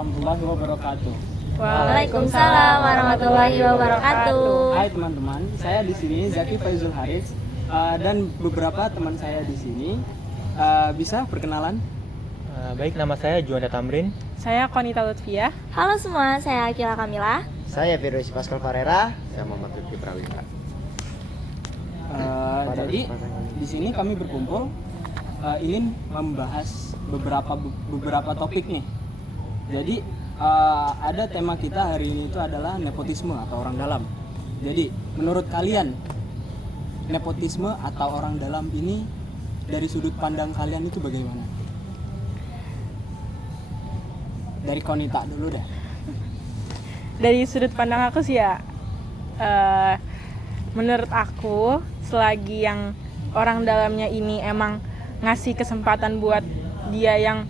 warahmatullahi wabarakatuh. Waalaikumsalam warahmatullahi wabarakatuh. Hai teman-teman, saya di sini Zaki Faizul Haris dan beberapa teman saya di sini bisa perkenalan. Baik, nama saya Juanda Tamrin. Saya Konita Lutfia. Halo semua, saya Akila Kamila. Saya Firdaus Pascal Farera. Saya Muhammad Lutfi Prawira. Jadi di sini kami berkumpul ingin membahas beberapa topik nih. Jadi ada tema kita hari ini itu adalah nepotisme atau orang dalam. Jadi menurut kalian nepotisme atau orang dalam ini dari sudut pandang kalian itu bagaimana? Dari Konita dulu deh. Dari sudut pandang aku sih ya, menurut aku selagi yang orang dalamnya ini emang ngasih kesempatan buat dia yang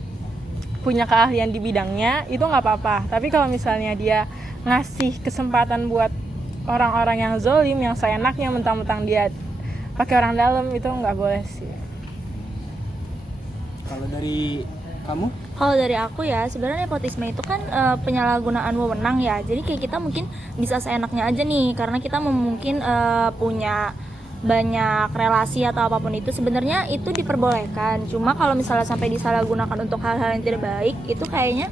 punya keahlian di bidangnya, itu nggak apa-apa. Tapi kalau misalnya dia ngasih kesempatan buat orang-orang yang zolim, yang seenaknya mentang-mentang dia pakai orang dalam, itu nggak boleh sih. Kalau dari kamu? Kalau dari aku ya, sebenarnya nepotisme itu kan penyalahgunaan wewenang ya. Jadi kayak kita mungkin bisa seenaknya aja nih, karena kita mungkin punya banyak relasi atau apapun itu, sebenarnya itu diperbolehkan. Cuma kalau misalnya sampai disalahgunakan untuk hal-hal yang tidak baik, itu kayaknya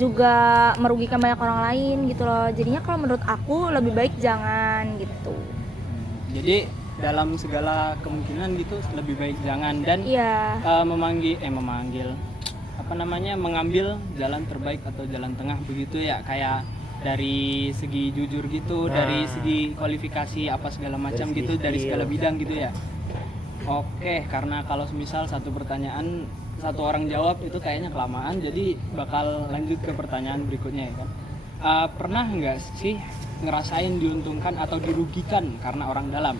juga merugikan banyak orang lain gitu loh. Jadinya kalau menurut aku lebih baik jangan gitu. Jadi dalam segala kemungkinan gitu lebih baik jangan dan mengambil jalan terbaik atau jalan tengah begitu ya, kayak dari segi jujur gitu, dari segi kualifikasi apa segala macam gitu, dari segala bidang gitu ya. Oke, karena kalau misal satu pertanyaan satu orang jawab itu kayaknya kelamaan, jadi bakal lanjut ke pertanyaan berikutnya ya kan. Pernah nggak sih ngerasain diuntungkan atau dirugikan karena orang dalam?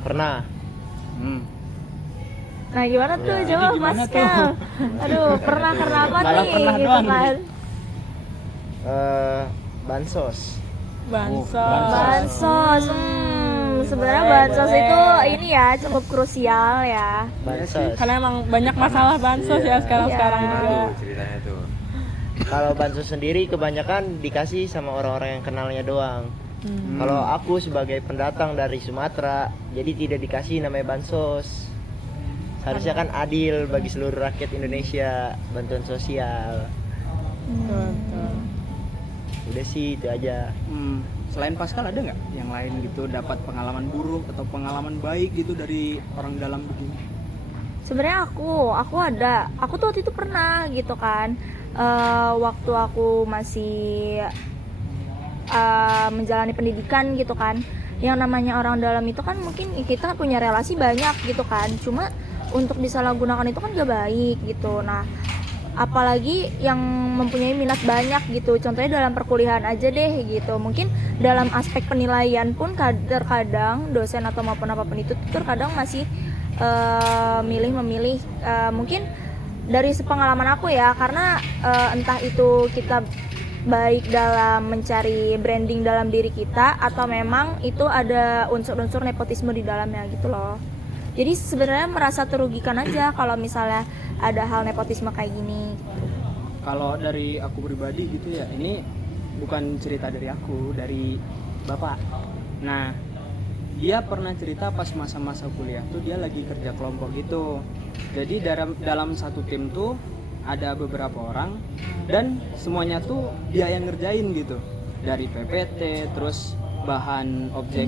Pernah. Nah gimana tuh, jawab Mas Kal. Aduh, pernah karena apa Malah nih pernah gitu doang. kan. Bansos. Bansos. Sebenarnya bansos itu ini ya cukup krusial ya. Bansos. Karena emang banyak masalah bansos ya sekarang-sekarang juga. Ceritanya tuh. Kalau bansos sendiri kebanyakan dikasih sama orang-orang yang kenalnya doang. Kalau aku sebagai pendatang dari Sumatera, jadi tidak dikasih namanya bansos. Harusnya kan adil bagi seluruh rakyat Indonesia, bantuan sosial. Udah sih itu aja. Selain Pascal ada nggak yang lain gitu, dapat pengalaman buruk atau pengalaman baik gitu dari orang dalam begini? Sebenarnya aku ada. Aku tuh waktu itu pernah gitu kan. Waktu aku masih menjalani pendidikan gitu kan. Yang namanya orang dalam itu kan mungkin kita punya relasi banyak gitu kan. Cuma untuk disalahgunakan itu kan gak baik gitu. Nah, apalagi yang mempunyai minat banyak gitu. Contohnya dalam perkuliahan aja deh gitu. Mungkin dalam aspek penilaian pun terkadang dosen atau maupun apapun itu terkadang masih memilih mungkin dari sepengalaman aku ya, karena entah itu kita baik dalam mencari branding dalam diri kita atau memang itu ada unsur-unsur nepotisme di dalamnya gitu loh. Jadi sebenarnya merasa terugikan aja kalau misalnya ada hal nepotisme kayak gini gitu. Kalau dari aku pribadi gitu ya, ini bukan cerita dari aku, dari bapak. Nah, dia pernah cerita pas masa-masa kuliah tuh dia lagi kerja kelompok gitu. Jadi dalam satu tim tuh ada beberapa orang dan semuanya tuh dia yang ngerjain gitu. Dari PPT, terus bahan objek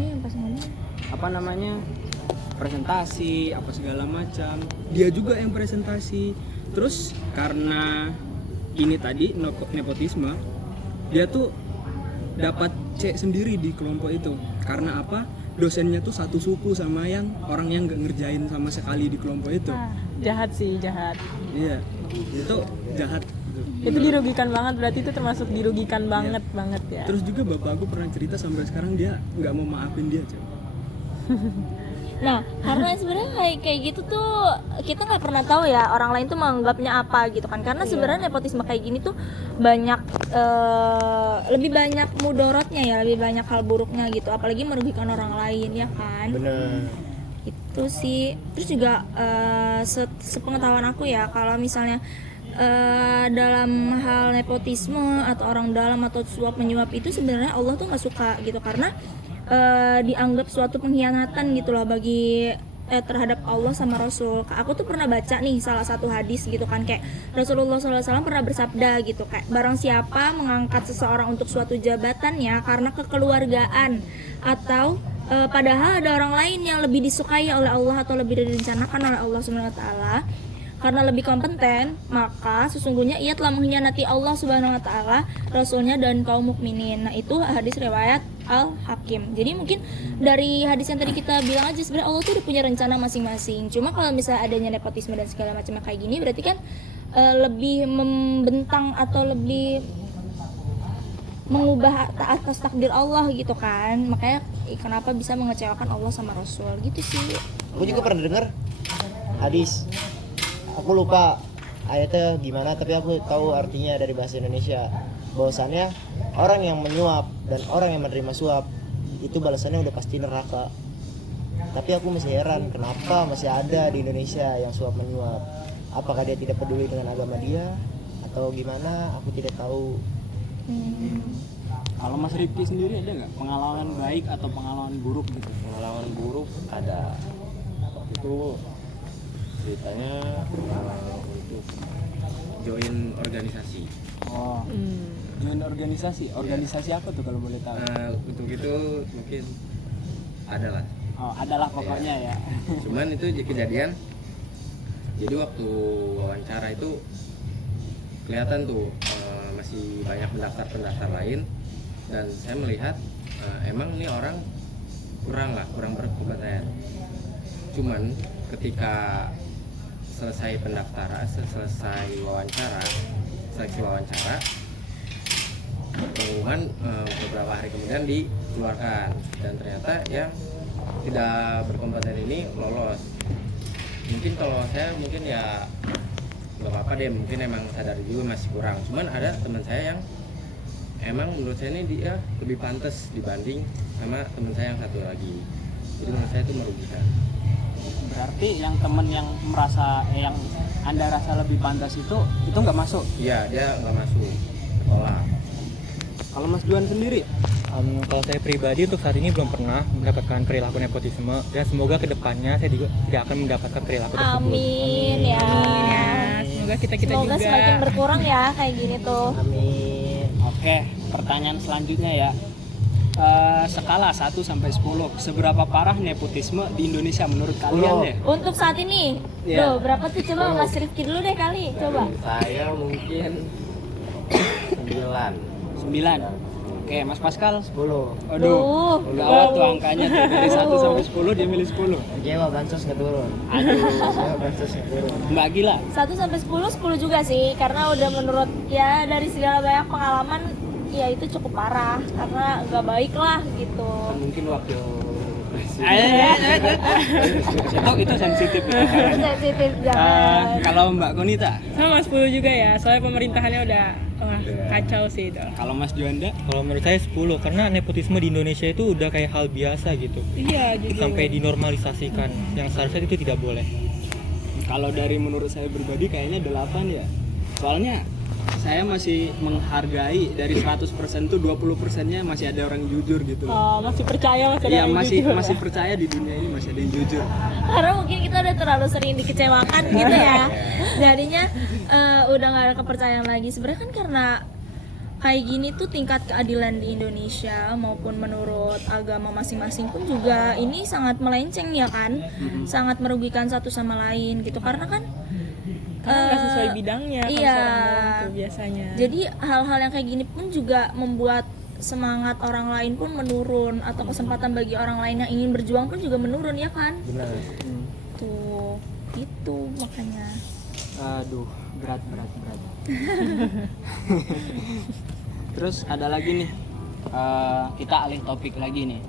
presentasi apa segala macam, dia juga yang presentasi. Terus karena ini tadi nepotisme, dia tuh dapat C sendiri di kelompok itu. Karena apa? Dosennya tuh satu suku sama yang orang yang nggak ngerjain sama sekali di kelompok itu. Jahat sih, jahat. Iya, itu jahat. Itu dirugikan banget, berarti itu termasuk dirugikan banget ya. Terus juga bapak aku pernah cerita sampai sekarang dia nggak mau maafin dia, coy. Nah, karena sebenarnya kayak gitu tuh kita nggak pernah tahu ya orang lain tuh menganggapnya apa gitu kan. Karena sebenarnya nepotisme kayak gini tuh banyak lebih banyak mudorotnya ya, lebih banyak hal buruknya gitu. Apalagi merugikan orang lain ya kan. Bener. Itu sih. Terus juga sepengetahuan aku ya, kalau misalnya dalam hal nepotisme atau orang dalam atau suap menyuap itu sebenarnya Allah tuh nggak suka gitu, karena dianggap suatu pengkhianatan gitu loh bagi terhadap Allah sama Rasul. Aku tuh pernah baca nih salah satu hadis gitu kan, kayak Rasulullah SAW pernah bersabda gitu, kayak barang siapa mengangkat seseorang untuk suatu jabatannya karena kekeluargaan atau padahal ada orang lain yang lebih disukai oleh Allah atau lebih direncanakan oleh Allah Subhanahu wa taala karena lebih kompeten, maka sesungguhnya ia telah mengkhianati Allah Subhanahu wa taala, Rasulnya dan kaum mukminin. Nah, itu hadis riwayat Al-Hakim. Jadi mungkin dari hadis yang tadi kita bilang aja sebenarnya Allah tuh udah punya rencana masing-masing. Cuma kalau misalnya adanya nepotisme dan segala macam kayak gini berarti kan lebih membentang atau lebih mengubah atas takdir Allah gitu kan. Makanya kenapa bisa mengecewakan Allah sama Rasul gitu sih. Aku juga pernah dengar hadis, aku lupa ayatnya gimana, tapi aku tahu artinya dari bahasa Indonesia, bahwasannya orang yang menyuap dan orang yang menerima suap itu balasannya udah pasti neraka. Tapi aku masih heran kenapa masih ada di Indonesia yang suap menyuap. Apakah dia tidak peduli dengan agama dia atau gimana, aku tidak tahu. Kalau Mas Rifki sendiri ada nggak pengalaman baik atau pengalaman buruk gitu? Pengalaman buruk ada. Waktu itu ceritanya untuk join organisasi. Oh, join organisasi apa tuh kalau boleh tahu? Untuk itu mungkin ada lah. Oh, adalah pokoknya ya. Cuman itu kejadian. Jadi waktu wawancara itu kelihatan tuh masih banyak pendaftar lain, dan saya melihat emang ini orang kurang berkompeten. Cuman ketika selesai pendaftaran, selesai seleksi wawancara, pengumuman beberapa hari kemudian dikeluarkan, dan ternyata yang tidak berkompeten ini lolos. Mungkin kalau saya mungkin ya nggak apa-apa deh, mungkin emang sadar juga masih kurang. Cuman ada teman saya yang emang menurut saya ini dia lebih pantas dibanding sama teman saya yang satu lagi. Jadi menurut saya itu merugikan. Berarti yang temen yang merasa yang Anda rasa lebih pantas itu nggak masuk? Iya, dia nggak masuk sekolah. Kalau Mas Juan sendiri? Kalau saya pribadi untuk saat ini belum pernah mendapatkan perilaku nepotisme, dan semoga kedepannya saya juga tidak akan mendapatkan perilaku tersebut. Amin ya. Semoga kita Semoga juga semakin berkurang ya kayak gini tuh. Amin. Oke, pertanyaan selanjutnya ya. Skala 1 sampai 10, seberapa parah nepotisme di Indonesia menurut kalian deh? Untuk saat ini, Iya. Duh, berapa tuh coba Mas Rifki dulu deh kali, coba. Saya mungkin 9. 9. Oke, Mas Pascal? 10. Aduh, gawat tuh angkanya tuh. Dari 1 sampai 10 dia milih 10. Kecewa bansos nggak turun. Kecewa bansos nggak turun. Mbak Gila? 1 sampai 10 juga sih, karena udah menurut ya dari segala banyak pengalaman ya itu cukup parah karena nggak baik lah gitu. Mungkin waktu Itu sensitif. Itu sensitif jangan. Kalau Mbak Konita? sama 10 juga ya, soalnya pemerintahannya udah kacau sih itu. Kalau Mas Juanda? Kalau menurut saya 10, karena nepotisme di Indonesia itu udah kayak hal biasa gitu. Iya, jujur. Sampai dinormalisasikan, yang seharusnya itu tidak boleh. Kalau dari menurut saya pribadi kayaknya 8 ya. Soalnya saya masih menghargai dari 100% tuh 20%-nya masih ada orang jujur gitu loh. Oh, masih percaya masih ada Iya, yang jujur, masih ya? percaya di dunia ini masih ada yang jujur. Karena mungkin kita udah terlalu sering dikecewakan gitu ya. Jadinya udah nggak ada kepercayaan lagi. Sebenarnya kan karena kayak gini tuh tingkat keadilan di Indonesia maupun menurut agama masing-masing pun juga ini sangat melenceng ya kan, sangat merugikan satu sama lain gitu karena kan Karena nggak sesuai bidangnya kalau iya. seorang dalam itu biasanya. Jadi hal-hal yang kayak gini pun juga membuat semangat orang lain pun menurun atau kesempatan bagi orang lain yang ingin berjuang pun juga menurun ya kan. Benar. Tuh, itu makanya. Aduh, berat. Terus ada lagi nih, kita alih topik lagi nih.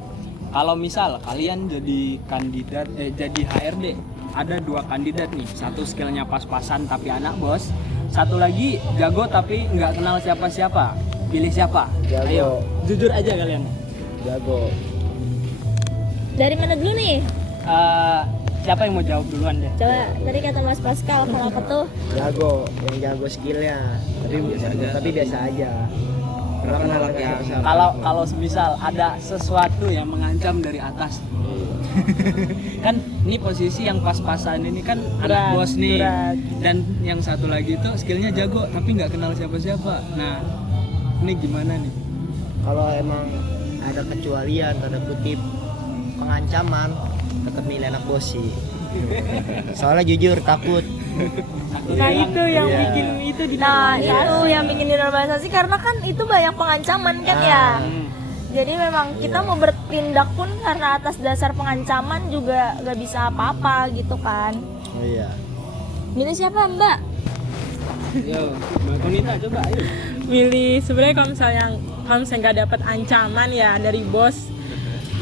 Kalau misal kalian jadi kandidat, jadi HRD, ada 2 kandidat nih, satu skillnya pas-pasan tapi anak bos, satu lagi jago tapi nggak kenal siapa-siapa. Pilih siapa? Jago. Ayo, jujur aja kalian. Jago. Dari mana dulu nih? Siapa yang mau jawab duluan deh? Coba tadi kata Mas Pascal kalau apa tuh? Jago, yang jago skillnya. Tapi biasa aja. Karena kan anaknya sama. Kalau semisal ada sesuatu yang mengancam dari atas, kan ini posisi yang pas-pasan ini kan anak bos nih, dan yang satu lagi itu skillnya jago tapi nggak kenal siapa-siapa. Nah, ini gimana nih? Kalau emang ada kecualian, tanda kutip pengancaman, tetap milih anak bos sih. Soalnya jujur takut. Nah itu yang Iya. bikin itu Nah dinormalisasi. itu yang bikin dinormalisasi karena kan itu banyak pengancaman kan ya. Jadi memang kita mau bertindak pun karena atas dasar pengancaman juga gak bisa apa-apa gitu kan. Oh iya. Milih siapa Mbak? Yo, Mbak Konita coba ayo. Milih sebenarnya kalau misalnya nggak dapat ancaman ya dari bos,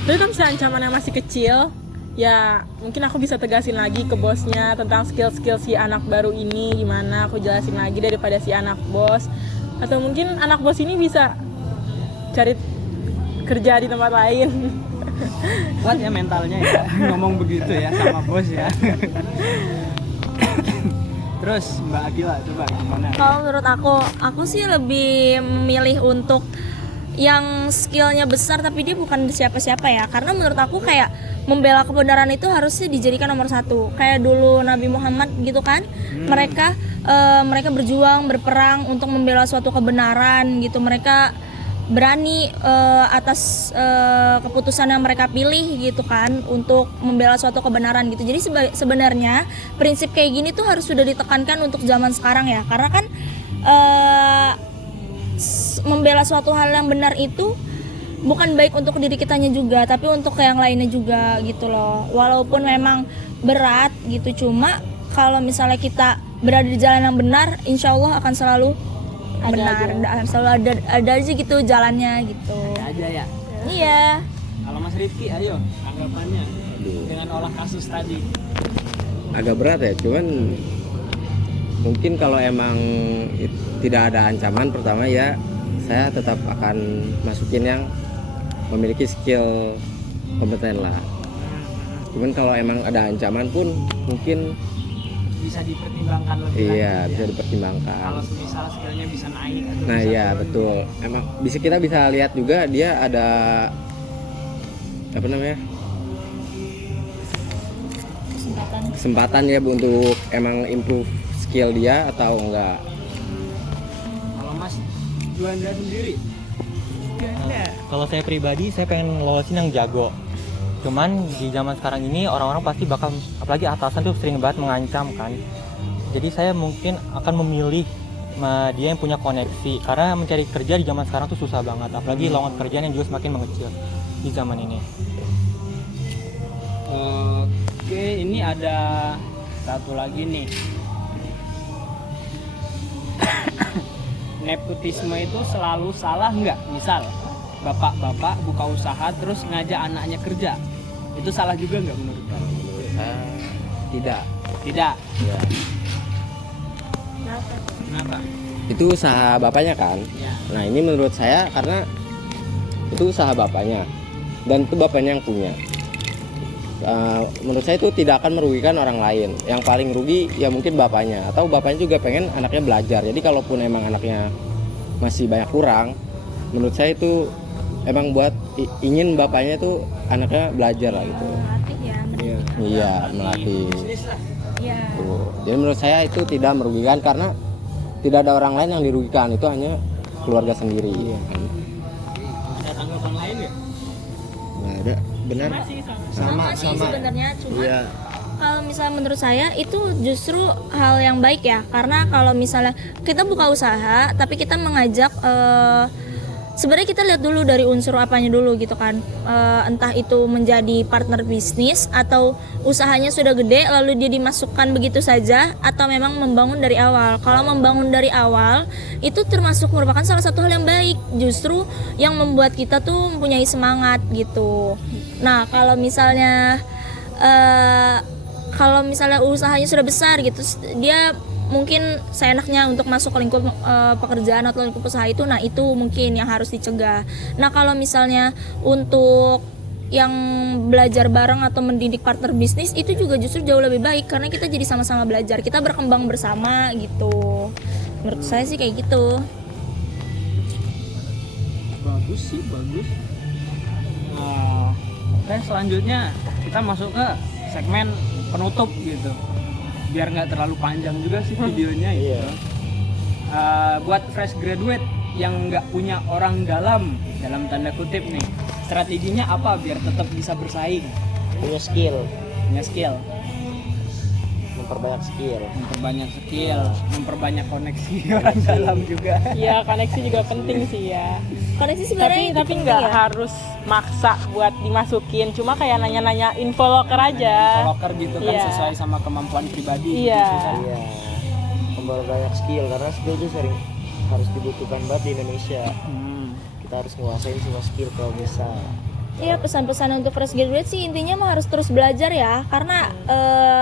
tapi kalau misalnya ancamannya masih kecil ya mungkin aku bisa tegasin lagi ke bosnya tentang skill-skill si anak baru ini gimana, aku jelasin lagi daripada si anak bos, atau mungkin anak bos ini bisa cari kerja di tempat lain. Kuat ya mentalnya ya, ngomong begitu ya sama bos ya. Terus Mbak Agila coba gimana? Kalau menurut aku sih lebih memilih untuk yang skillnya besar tapi dia bukan siapa-siapa ya. Karena menurut aku kayak membela kebenaran itu harusnya dijadikan nomor satu. Kayak dulu Nabi Muhammad gitu kan, mereka berjuang berperang untuk membela suatu kebenaran gitu. Mereka berani atas keputusan yang mereka pilih gitu kan untuk membela suatu kebenaran gitu. Jadi sebenarnya prinsip kayak gini tuh harus sudah ditekankan untuk zaman sekarang ya, karena kan membela suatu hal yang benar itu bukan baik untuk diri kitanya juga, tapi untuk yang lainnya juga gitu loh. Walaupun memang berat gitu, cuma kalau misalnya kita berada di jalan yang benar, insya Allah akan selalu selalu ada aja gitu jalannya gitu. Ada aja ya. Iya. Kalau Mas Rifki ayo anggapannya dengan olah kasus tadi. Agak berat ya, cuman mungkin kalau emang tidak ada ancaman, pertama ya saya tetap akan masukin yang memiliki skill kompeten lah. Cuman kalau emang ada ancaman pun mungkin Bisa dipertimbangkan lebih iya lanjut bisa ya. dipertimbangkan. Kalau semisal skillnya bisa naik atau Nah bisa iya turun. betul. Emang kita bisa lihat juga dia ada apa namanya kesempatan ya Bu, untuk emang improve skill dia atau enggak. Kalau Mas Juanda sendiri Kalau saya pribadi, saya pengen lolosin yang jago. Cuman di zaman sekarang ini orang-orang pasti bakal, apalagi atasan tuh sering banget mengancam kan. Jadi saya mungkin akan memilih dia yang punya koneksi, karena mencari kerja di zaman sekarang tuh susah banget. Apalagi lowongan pekerjaan yang juga semakin mengecil di zaman ini. Oke, ini ada satu lagi nih. Nepotisme itu selalu salah nggak? Misal bapak-bapak buka usaha terus ngajak anaknya kerja, itu salah juga nggak menurut kamu? Menurut saya tidak. Tidak. Ya. Kenapa? Itu usaha bapaknya kan. Ya. Nah ini menurut saya karena itu usaha bapaknya dan itu bapaknya yang punya. Menurut saya itu tidak akan merugikan orang lain. Yang paling rugi ya mungkin bapaknya, atau bapaknya juga pengen anaknya belajar. Jadi kalaupun emang anaknya masih banyak kurang, menurut saya itu emang buat ingin bapaknya itu anaknya belajar lah gitu. Melatih ya. Iya melatih. Bisnis lah. Iya. Tuh. Jadi menurut saya itu tidak merugikan karena tidak ada orang lain yang dirugikan, itu hanya keluarga sendiri. Ada tanggapan lain nggak? Nggak ada. Benar. Sama sih Sama. sebenarnya, cuma Iya. kalau misalnya menurut saya itu justru hal yang baik ya, karena kalau misalnya kita buka usaha tapi kita mengajak sebenarnya kita lihat dulu dari unsur apanya dulu gitu kan. Entah itu menjadi partner bisnis atau usahanya sudah gede lalu dia dimasukkan begitu saja, atau memang membangun dari awal. Kalau membangun dari awal itu termasuk merupakan salah satu hal yang baik, justru yang membuat kita tuh mempunyai semangat gitu. Nah kalau misalnya usahanya sudah besar gitu, dia mungkin seenaknya untuk masuk ke lingkup pekerjaan atau lingkup usaha itu, nah itu mungkin yang harus dicegah. Nah kalau misalnya untuk yang belajar bareng atau mendidik partner bisnis itu juga justru jauh lebih baik karena kita jadi sama-sama belajar, kita berkembang bersama gitu. Menurut saya sih kayak gitu. Bagus sih, bagus. Oke, selanjutnya kita masuk ke segmen penutup gitu, biar nggak terlalu panjang juga sih videonya gitu. Buat fresh graduate yang nggak punya orang dalam tanda kutip nih, strateginya apa biar tetap bisa bersaing? Punya skill, memperbanyak skill, memperbanyak koneksi orang dalam juga. Ya koneksi juga penting sih ya. Koneksi sebenarnya Tapi penting nggak ya. harus maksa buat dimasukin, cuma kayak nanya-nanya info loker aja. Loker gitu kan, Iya. sesuai sama kemampuan pribadi Iya. gitu kan. iya, memperbanyak skill karena skill itu sering harus dibutuhkan banget di Indonesia. Kita harus nguasain semua skill kalau bisa. Iya, pesan-pesan untuk fresh graduate sih intinya mah harus terus belajar ya, karena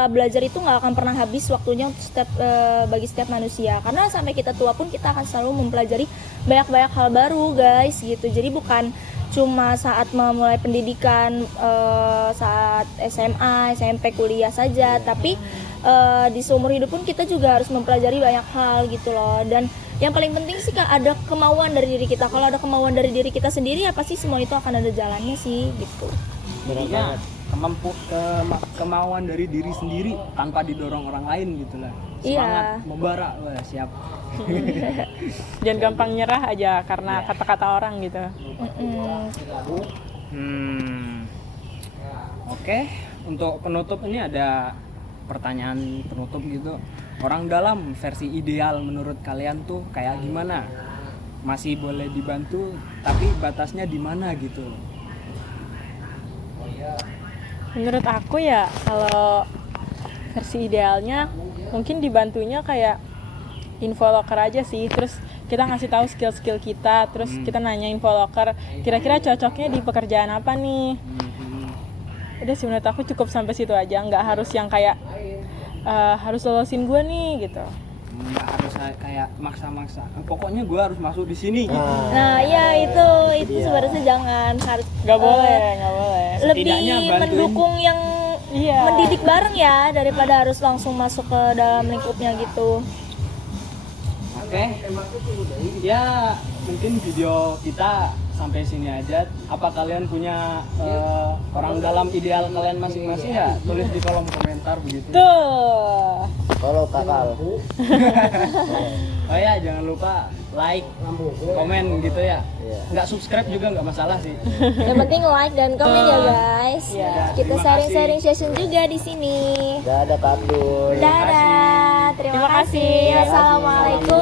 belajar itu nggak akan pernah habis waktunya untuk bagi setiap manusia, karena sampai kita tua pun kita akan selalu mempelajari banyak-banyak hal baru guys gitu. Jadi bukan cuma saat memulai pendidikan, saat SMA, SMP, kuliah saja, tapi di seumur hidup pun kita juga harus mempelajari banyak hal gitu loh. Dan yang paling penting sih Kak, ada kemauan dari diri kita. Kalau ada kemauan dari diri kita sendiri ya pasti semua itu akan ada jalannya sih gitu. Benar Intinya banget. kemauan dari diri sendiri tanpa didorong orang lain gitu lah. Semangat Iya. membara, wah siap. Jangan gampang nyerah aja karena kata-kata orang gitu. Oke, untuk penutup ini ada pertanyaan penutup gitu. Orang dalam versi ideal menurut kalian tuh kayak gimana? Masih boleh dibantu, tapi batasnya di mana gitu? Menurut aku ya kalau versi idealnya mungkin dibantunya kayak info loker aja sih, terus kita ngasih tahu skill-skill kita, terus kita nanya info loker kira-kira cocoknya di pekerjaan apa nih. Udah sih menurut aku cukup sampai situ aja, nggak harus yang kayak harus lolosin gue nih gitu. Nggak harus kayak maksa-maksa. Pokoknya gue harus masuk di sini. Gitu. Nah ya itu sebenarnya jangan, harus Nggak boleh. lebih Setidaknya bantuin. mendukung yang Iya. mendidik bareng ya, daripada harus langsung masuk ke dalam lingkupnya gitu. Oke, ya mungkin video kita sampai sini aja. Apa kalian punya orang dalam ideal kalian masing-masing ya? Tulis di kolom komentar begitu. Tuh. Kalau kakak Oh ya, jangan lupa like, komen gitu ya. Iya. Nggak subscribe juga nggak masalah sih. Yang penting like dan komen ya guys. Iya. Kita Terima sharing-sharing session juga di sini. Dadah Kak Abdul. Dadah. Terima Terima kasih. kasih. Wassalamualaikum